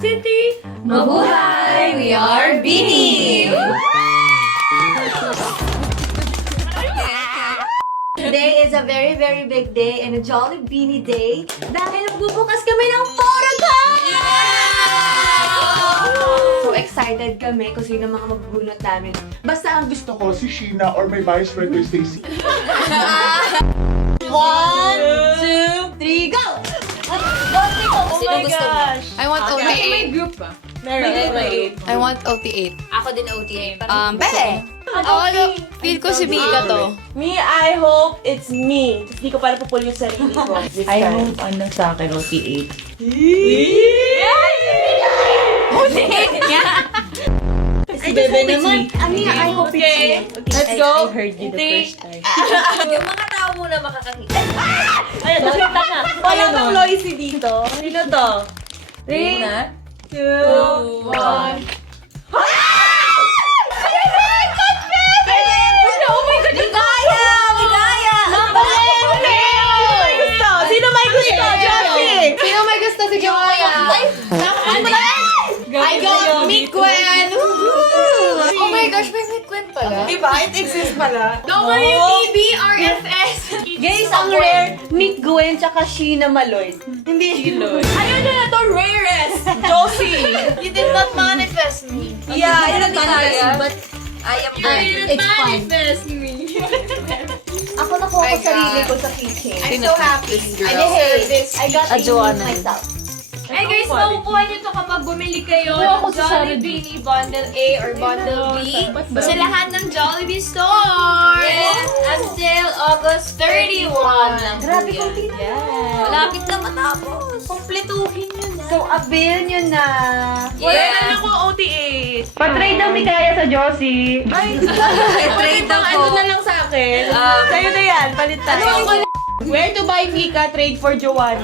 City! Mabuhay! We are Beanie! Today is a very, very big day and a Jolly Beanie Day dahil bubukas kami ng Photocom! So excited kami kung sino mga magbunot namin. Basta ang gusto ko, Si Sheena or my vice president Stacy. 1, 2, 3, go! Sino gusto mo? I want OT8. group ba? I want OT8. Ako din OTA. Bele! Ako, feel ko si Mika to. Me, I hope it's me. Hindi ko para pupul yung sarili ko. This I time. hope ano sa akin, OT8. Si Bebe naman. Amina, I hope it's you. Let's go. I heard you the first time. Yung mga tao muna makakakita. Ayun, nakita na. Wala nang Loisy dito. Sino to? 3, 2, 1. Sino may gusto? Josie! Sino may gusto si Joya? I got Mikwen! Oh my gosh, may Mikwen pala. Diba? It exists pala. WTBRFS! Guys, ang rare, Nick Gwen tsaka Sheena Maloy. Hindi. Ayun na to, rarest! Josie! You did not manifest me. Yeah, yun ang manifest. But I am It's fine. Ako nakuha ko sarili ko sa keychain. I'm so happy. I got to Joanna. myself. Hey guys, makukuha nyo to kapag bumili kayo ng Jollibee Bundle A or Bundle B sa lahat ng Jollibee stores! Until August 31 lang. Grabe po kong yan. tita. Malapit na matapos. Kompletuhin nyo na. So, avail nyo na. Wala na lang ko OT8. Patrade daw ni Kaya sa Josie. Trade daw ko. Ano na lang sa akin. Sa'yo na yan, palit tayo. Where to buy Mika, trade for Joanna.